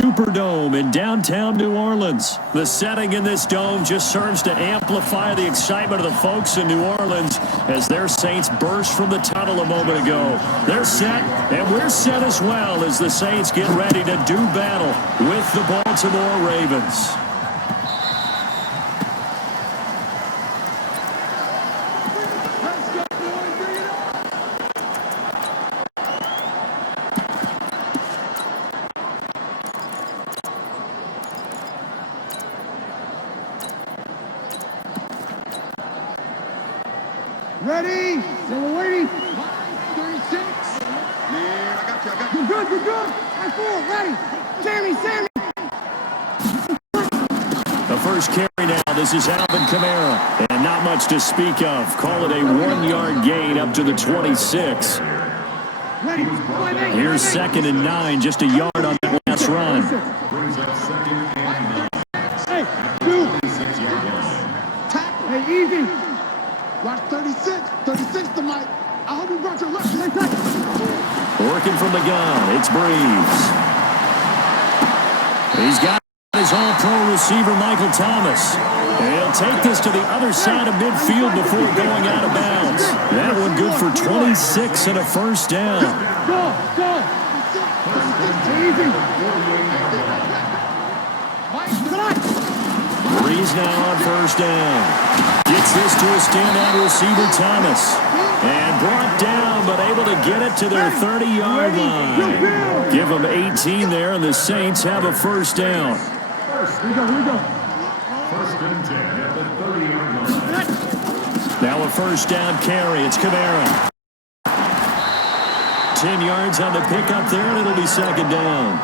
Superdome in downtown New Orleans. The setting in this dome just serves to amplify the excitement of the folks in New Orleans as their Saints burst from the tunnel a moment ago. They're set, and we're set as well as the Saints get ready to do battle with the Baltimore Ravens. Ready? So we're waiting. 36. Yeah, I got you. You're good. I'm full. Ready. Sammy. The first carry now. This is Alvin Kamara. And not much to speak of. Call it a 1-yard gain up to the 26. Ready. Here's 2nd and 9. Just a yard on that last run. Hey, 2. Tap. Hey, easy. Watch 36. 36 to Mike. I hope you brought your left. Working from the gun, it's Breeze. He's got his all-pro receiver, Michael Thomas. And he'll take this to the other side of midfield before going out of bounds. That one good for 26 and a first down. Go. Breeze now on first down. Gets this to a standout receiver, Thomas. And brought down, but able to get it to their 30-yard line. Give them 18 there, and the Saints have a first down. Here we go. First and 10 at the 30-yard line. Now a first down carry. It's Kamara. 10 yards on the pickup there, and it'll be 2nd down.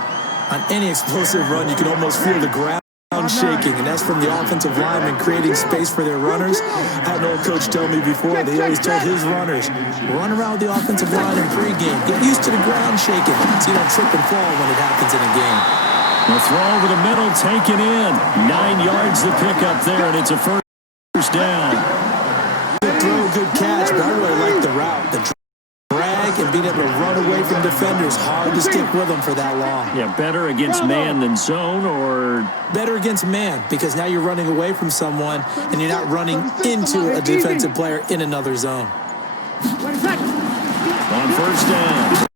On any explosive run, you can almost feel the ground shaking, and that's from the offensive linemen creating space for their runners. I had an old coach tell me before, they always told his runners, run around the offensive line in pregame. Get used to the ground shaking so you don't trip and fall when it happens in a game. The throw over the middle, taken in. 9 yards the pickup there, and it's a first down. Good throw, good catch, but I really like the route. The drag and being able to run away from defenders. Hard to stick with them for that long. Yeah, better against man than zone, or? Better against man, because now you're running away from someone and you're not running into a defensive player in another zone. On first down,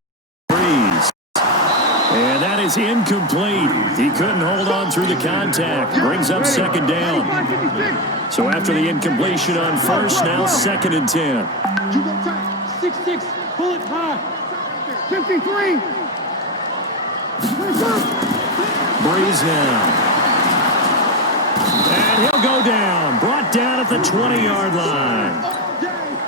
Breeze. And that is incomplete. He couldn't hold on through the contact. Brings up 2nd down. So after the incompletion on first, now 2nd and 10. 6-6, pull it high. 53. Breeze now. And he'll go down. Brought down at the 20-yard line.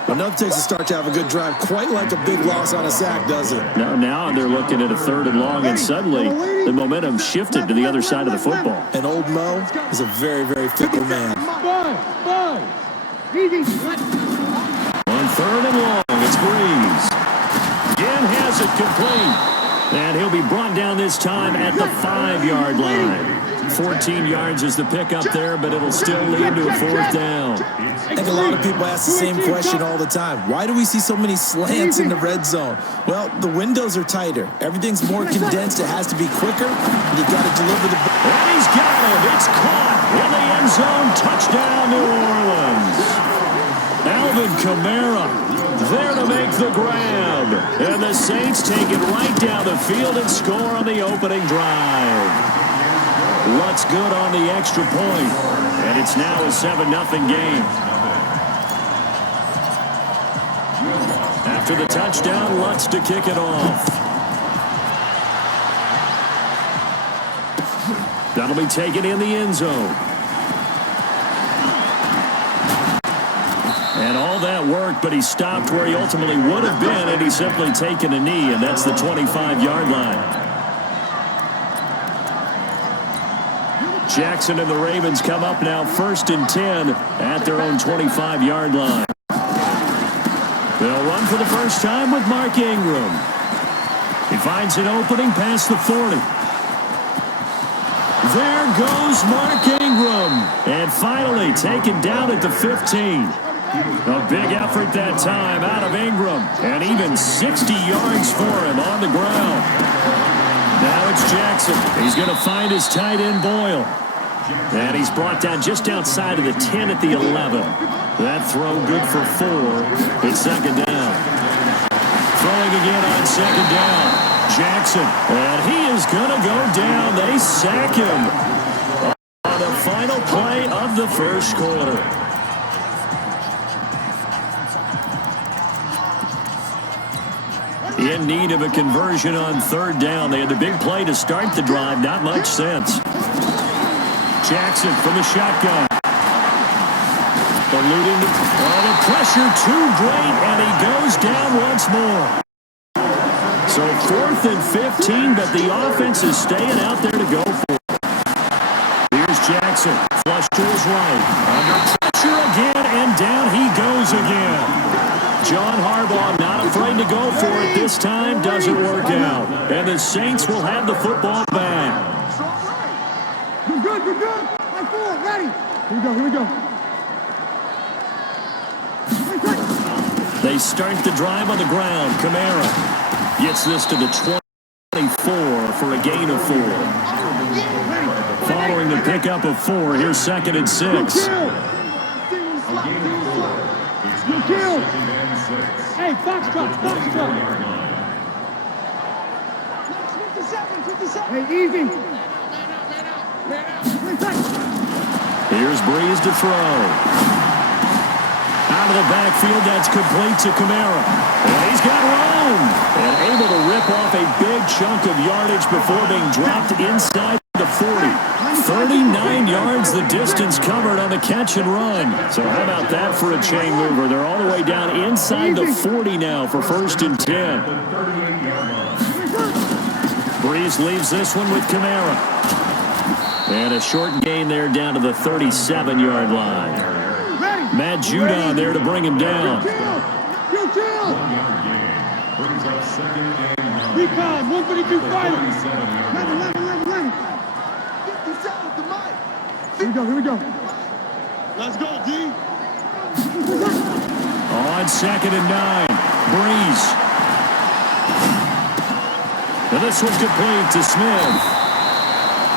Enough takes a start to have a good drive, quite like a big loss on a sack, does it? Now they're looking at a 3rd and long, and suddenly the momentum shifted to the other side of the football. And old Mo is a very, very fickle man. On 3rd and long, it's Breeze. Again has it complete. And he'll be brought down this time at the 5-yard line. 14 yards is the pickup there, but it'll still lead to a 4th down. I think a lot of people ask the same question all the time. Why do we see so many slants in the red zone? Well, the windows are tighter. Everything's more condensed. It has to be quicker. And you got to deliver the ball. And he's got it. It's caught in the end zone. Touchdown, New Orleans. Alvin Kamara there to make the grab. And the Saints take it right down the field and score on the opening drive. Lutz good on the extra point. And it's now a 7-0 game. After the touchdown, Lutz to kick it off. That'll be taken in the end zone. And all that work, but he stopped where he ultimately would have been, and he's simply taken a knee, and that's the 25-yard line. Jackson and the Ravens come up now 1st and 10 at their own 25-yard line. They'll run for the first time with Mark Ingram. He finds an opening past the 40. There goes Mark Ingram. And finally taken down at the 15. A big effort that time out of Ingram. And even 60 yards for him on the ground. Now it's Here's Jackson. He's going to find his tight end, Boyle. And he's brought down just outside of the 10 at the 11. That throw good for 4. It's second down. Throwing again on second down. Jackson. And he is going to go down. They sack him on the final play of the first quarter. In need of a conversion on third down. They had the big play to start the drive. Not much sense. Jackson from the shotgun. Eluding the pressure too great, and he goes down once more. So 4th and 15, but the offense is staying out there to go for it. Here's Jackson. Flush to his right. Under pressure again, and down he goes again. John Harbaugh not afraid to go for it this time. Doesn't work out. And the Saints will have the football back. You're good, you're good. High 4, ready. Here we go. They start the drive on the ground. Kamara gets this to the 24 for a gain of 4. Following the pickup of 4, here's 2nd and 6. Hey, Foxtrot. 57. Hey, easy. Here's Breeze to throw. Out of the backfield, that's complete to Kamara. And he's got room. And able to rip off a big chunk of yardage before being dropped inside the 40. 39 yards the distance covered on the catch and run. So how about that for a chain mover? They're all the way down inside the 40 now for 1st and 10. Breeze leaves this one with Kamara. And a short gain there down to the 37-yard line. Matt Judon there to bring him down. Recon, 132 fighter. 11. Here we go. Let's go, D. On 2nd and 9. Breeze. And this one's complete to Smith.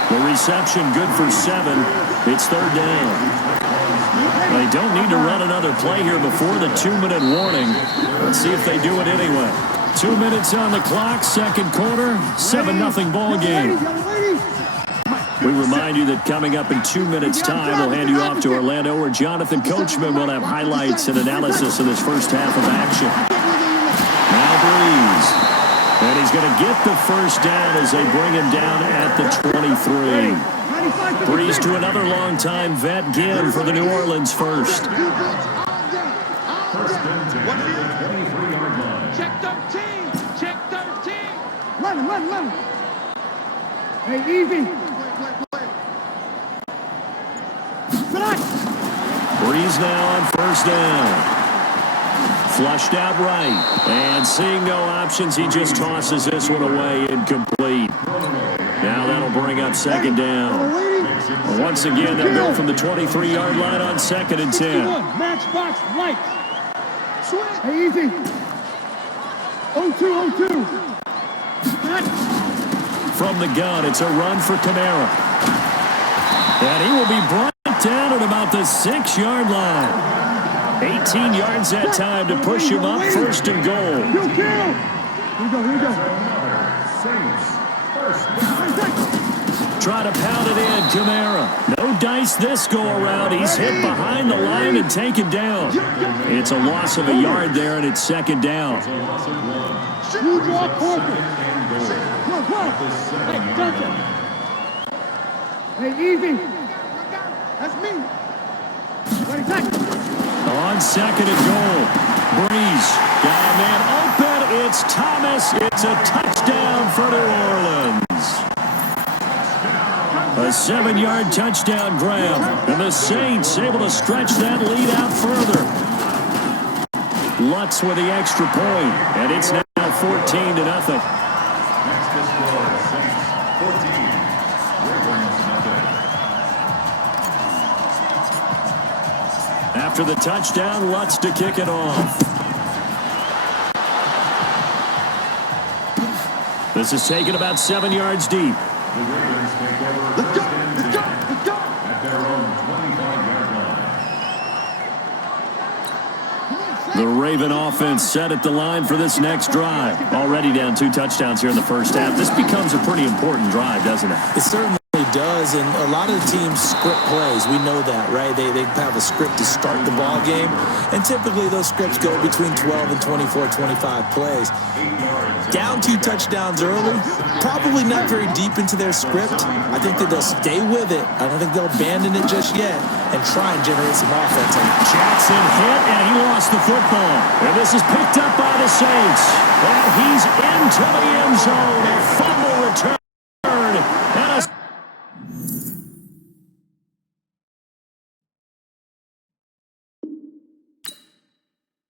The reception good for 7. It's 3rd down. They don't need to run another play here before the 2-minute warning. Let's see if they do it anyway. 2 minutes on the clock, 2nd quarter, 7-0 ball game. We remind you that coming up in 2 minutes' time, we'll hand you off to Orlando, where Jonathan Coachman will have highlights and analysis of this first half of action. Now Breeze. And he's going to get the first down as they bring him down at the 23. Breeze to another long-time vet, Ginn for the New Orleans first. First and 10 at the 23-yard line. Check 13. Run. Hey, easy. Breeze now on 1st down. Flushed out right. And seeing no options, he just tosses this one away incomplete. Now that'll bring up 2nd down. Once again, they'll go from the 23-yard line on 2nd and 10. Matchbox right. Hey, easy. 0-2. From the gun, it's a run for Kamara. And he will be brought down at about the 6-yard line. 18 yards that time to push him up 1st and goal. Here we go. Try to pound it in, Kamara. No dice this go-around. He's hit behind the line and taken down. It's a loss of a yard there, and it's 2nd down. You draw corporate. Hey, Duncan. Hey, easy. That's me. Ready, On 2nd and goal. Breeze. Got a man open. It's Thomas. It's a touchdown for New Orleans. A 7-yard touchdown grab. And the Saints able to stretch that lead out further. Lutz with the extra point. And it's now 14-0. Next to score, Saints 14. Ravens nothing. After the touchdown, Lutz to kick it off. The This is taken about 7 yards deep. The Ravens take over Let's go. Let's go. Let's go. at their own 25-yard line. The Raven offense set at the line for this next drive. Already down 2 touchdowns here in the first half. This becomes a pretty important drive, doesn't it? It certainly does, and a lot of the teams script plays. We know that, right? They have a script to start the ball game, and typically those scripts go between 12 and 24, 25 plays. Down 2 touchdowns early, probably not very deep into their script. I think that they'll stay with it. I don't think they'll abandon it just yet and try and generate some offense. Jackson hit, and he lost the football. And this is picked up by the Saints. And he's into the end zone. A